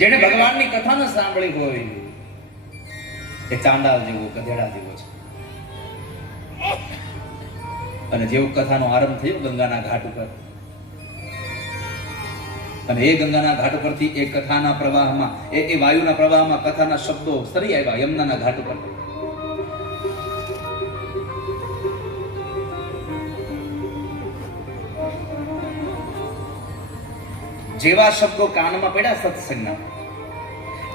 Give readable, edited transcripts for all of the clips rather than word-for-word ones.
જેને ભગવાનની કથા ન સાંભળી હોય એ ચાંડાલ જેવો, ગધેડા જેવો છે. અને જેવો કથાનો આરંભ થયો ગંગાના ઘાટ ઉપર, અને એ ગંગાના ઘાટ ઉપરથી એ કથાના પ્રવાહમાં, એ વાયુના પ્રવાહમાં કથાના શબ્દો સરી આવ્યા યમુનાના ઘાટ ઉપર. જેવા શબ્દો કાનમાં પડ્યા સત્સંગના,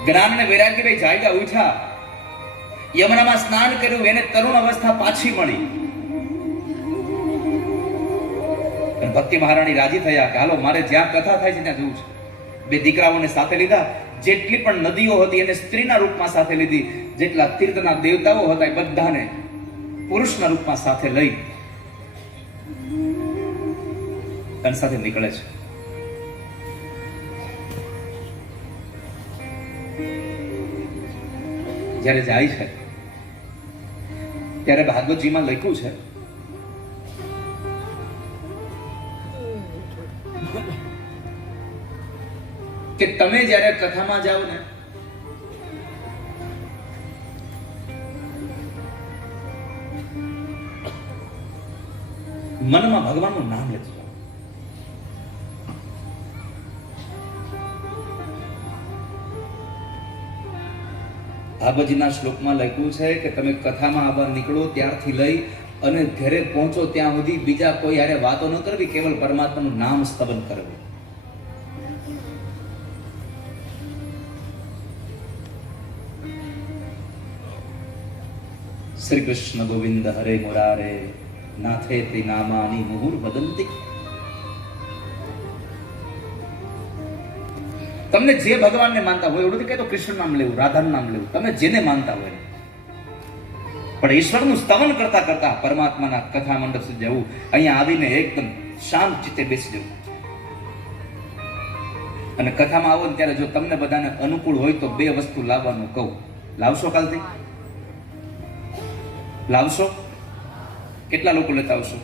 જ્ઞાન અને વૈરાગ્ય જાગ્યા, ઉઠ્યા, યમુનામાં સ્નાન કર્યું, એને તરુણ અવસ્થા પાછી મળી. ભક્તિ મહારાણી રાજી થયા કે હાલો મારે જ્યાં કથા થાય છે ત્યાં જવું છે. બે દીકરાઓને સાથે લીધા, જેટલી પણ નદીઓ હતી એને સ્ત્રીના રૂપમાં સાથે લીધી, જેટલા તીર્થના દેવતાઓ હતા એ બધાને પુરુષના રૂપમાં સાથે લઈ તન સાથે નીકળે છે. જ્યારે જાય છે ત્યારે ભાગવતજીમાં લખ્યું છે કે તમે જ્યારે કથામાં જાઓ ને મનમાં ભગવાનનું નામ લેજો. ભાગવતજીના શ્લોકમાં લખ્યું છે કે તમે કથામાં આવા નીકળો ત્યારથી લઈ અને ઘરે પહોંચો ત્યાં સુધી બીજા કોઈ હારે વાતો ન કરવી, કેવલ પરમાત્માનું નામ સ્તવન કરવું. શ્રી કૃષ્ણ ગોવિંદ હરે મુરારે નાથે તે નામાની મુહુર વદંતી. તમને જે ભગવાનને માનતા હોય, એવું નથી કહેતો કૃષ્ણ નામ લેવું, રાધાનું નામ લેવું, તમે જેને માનતા હોય, પણ ઈશ્વરનું સ્તવન કરતા કરતા પરમાત્માના કથા મંડપ સુધી જવું. અહીંયા આવીને એકદમ શાંત ચિત્તે બેસી જવું. અને કથામાં આવો ને ત્યારે જો તમને બધાને અનુકૂળ હોય તો બે વસ્તુ લાવવાનું કહું. લાવશો કાલથી? લાવશો? કેટલા લોકો લેતા આવશો?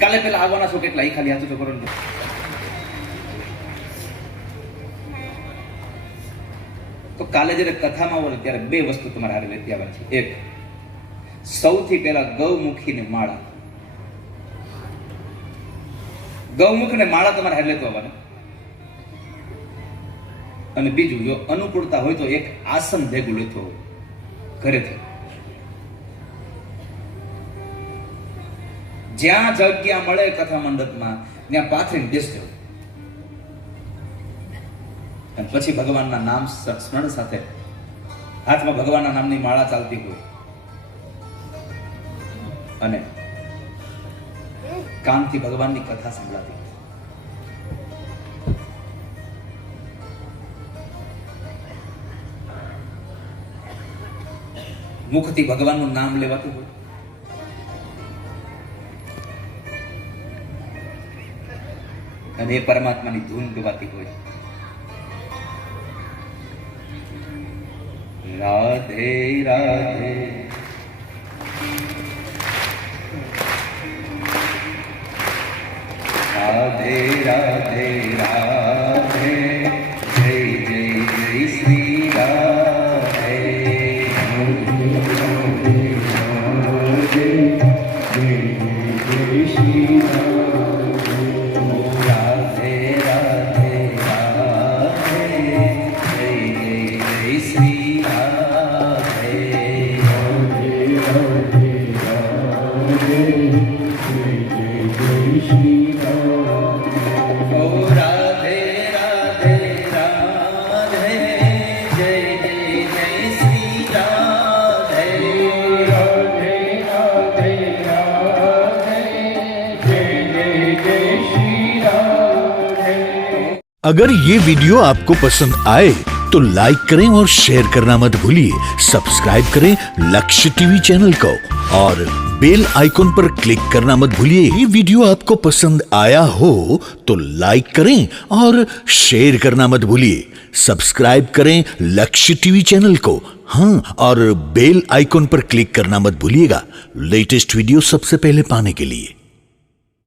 કાલે પેલા આવવાના છો કેટલા? એ ખાલી હાથ તો કરો ને. તો કાલે જયારે કથામાં આવો ને ત્યારે બે વસ્તુ તમારે હારે લેતી આવવાની છે. એક, સૌથી પહેલા ગૌમુખીને માળા. ગૌમુખને માળા તમારે હારે લેતો આવવાના. અને બીજું, જો અનુકૂળતા હોય તો એક આસન ભેગું લેતો હોય ઘરેથી. જ્યાં જગ્યા મળે કથા મંડપમાં ત્યાં પાથરીને બેસજો. અને પછી ભગવાનના નામ સ્મરણ સાથે હાથમાં ભગવાનના નામની માળા ચાલતી હોય અને કાનથી ભગવાનની કથા સંભળાતી હોય. મુખથી ભગવાનનું નામ લેવાતું હોય. અને એ પરમાત્માની ધૂન ગવાતી હોય. રાધે રાધે રાધે રાધે રાધે જય જય જય શ્રી રાધે. अगर ये वीडियो आपको पसंद आए तो लाइक करें और शेयर करना मत भूलिए. सब्सक्राइब करें लक्ष्य टीवी चैनल को और बेल आइकॉन पर क्लिक करना मत भूलिए. ये वीडियो आपको पसंद आया हो तो लाइक करें और शेयर करना मत भूलिए. सब्सक्राइब करें लक्ष्य टीवी चैनल को, हाँ, और बेल आइकॉन पर क्लिक करना मत भूलिएगा लेटेस्ट वीडियो सबसे पहले पाने के लिए.